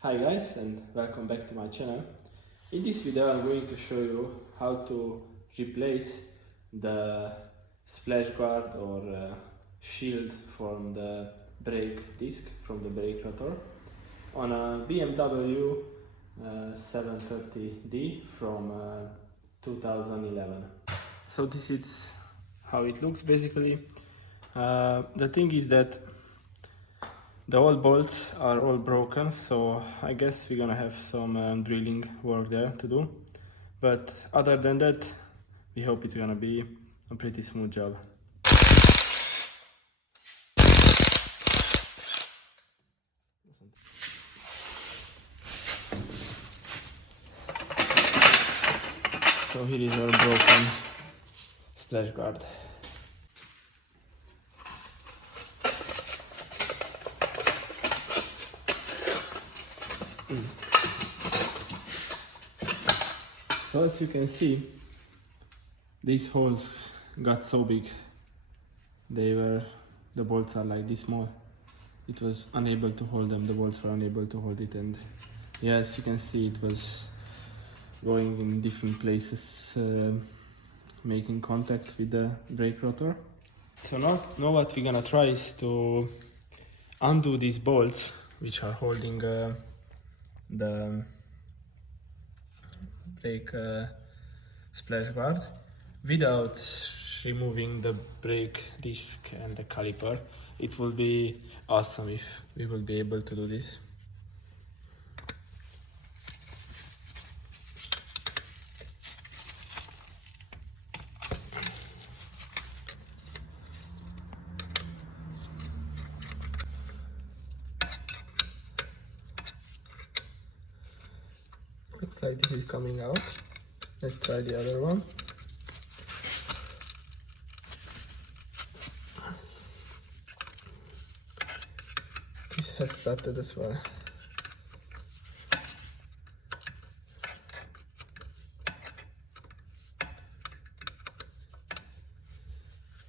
Hi guys, and welcome back to my channel. In this video I'm going to show you how to replace the splash guard or shield from the brake disc, from the brake rotor on a BMW 730D from 2011. So this is how it looks basically. The thing is that the old bolts are all broken, so I guess we're gonna have some drilling work there to do. But other than that, we hope it's gonna be a pretty smooth job. So here is our broken splash guard. So as you can see, these holes got so big. The bolts are like this small. It was unable to hold them, the bolts were unable to hold it, and yeah, as you can see, it was going in different places, making contact with the brake rotor. So now what we're gonna try is to undo these bolts which are holding the brake splash guard without removing the brake disc and the caliper. It will be awesome if we will be able to do this. Looks like this is coming out. Let's try the other one. This has started as well.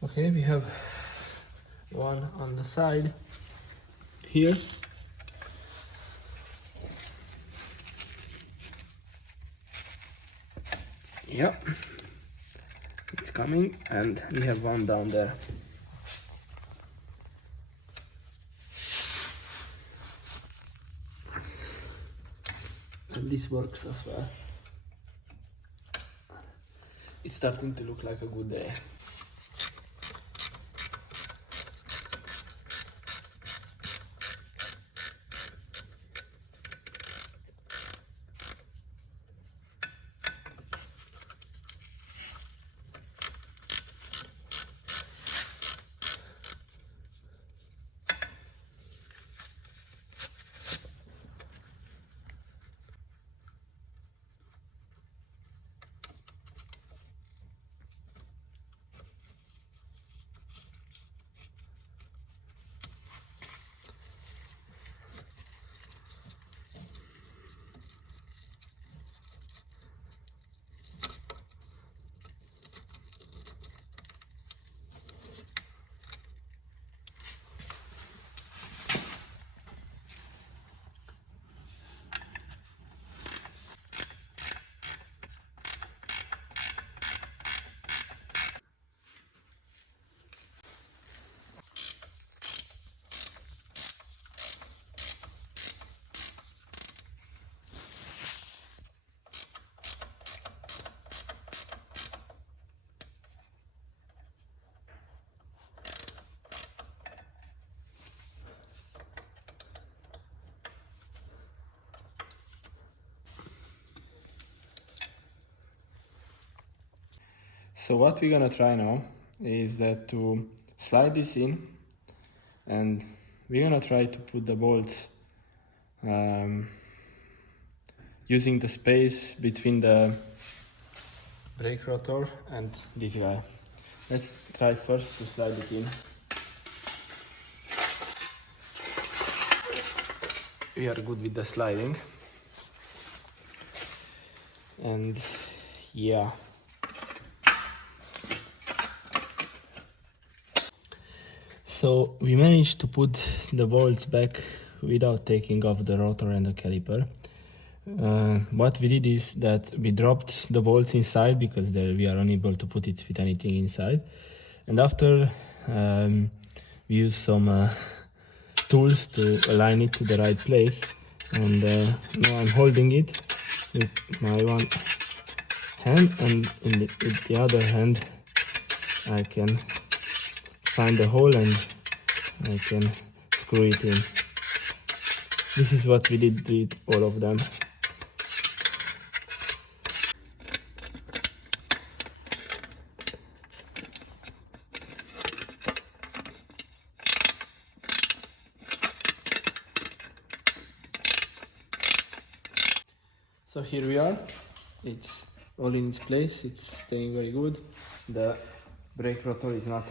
Okay, we have one on the side here. Yep, it's coming, and we have one down there. And this works as well. It's starting to look like a good day. So what we're gonna try now is that to slide this in, and we're gonna try to put the bolts using the space between the brake rotor and this guy. Let's try first to slide it in. We are good with the sliding, and yeah. So we managed to put the bolts back without taking off the rotor and the caliper. What we did is that we dropped the bolts inside because there we are unable to put it with anything inside, and after we used some tools to align it to the right place, and now I'm holding it with my one hand, and with the other hand I can find the hole and I can screw it in. This is what we did with all of them. So here we are, it's all in its place, it's staying very good. The brake rotor is not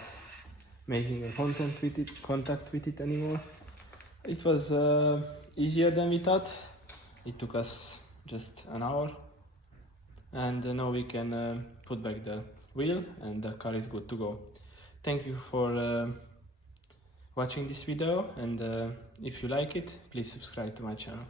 making a contact with it anymore. It was easier than we thought. It took us just an hour, and now we can put back the wheel and the car is good to go. Thank you for watching this video, and if you like it, please subscribe to my channel.